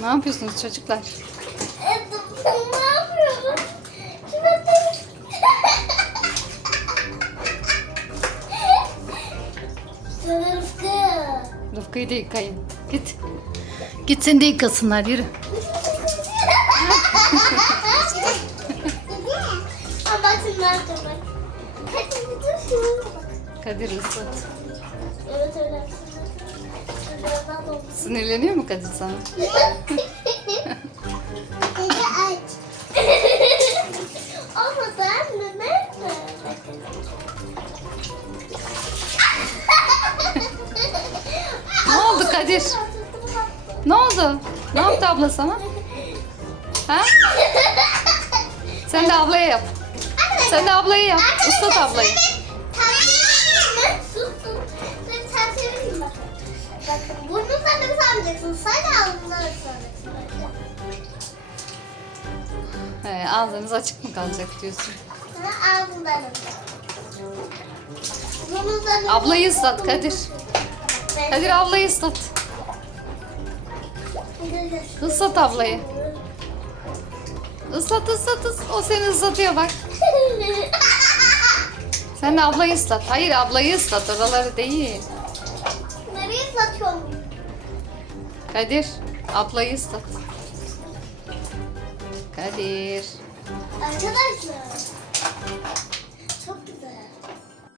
Ne yapıyorsunuz çocuklar? Ne yapıyorsun? Şurada- Sana Rıfkı. Rıfkı'yı da yıkayın. Git. Git seni de yıkasınlar yürü. Ama bak şimdi ne yapacağım bak. Hadi bir dur şuna bak. Kadir ıslat. Evet öyle. Sinirleniyor mu Kadir sana? Dede aç. Olmadı anne nerede? Ne oldu Kadir? Ne oldu? Ne yaptı abla sana? Ha? Sen de ablaya yap. Sen de ablaya yap. Islat ablayı. Sanacaksın. Sadece ağzından da sanacaksın. He, ağzınız açık mı kalacak diyorsun? Sonra ağzından da- Ablayı ıslat Kadir. Kadir ablayı ıslat. Islat ablayı. Islat ıslat ıslat. O seni ıslatıyor bak. Sen de ablayı ıslat. Hayır ablayı ıslat. Oraları değil. Nereye ıslatıyorum? Kadir ablayı ıslat. Kadir. Arkadaşlar.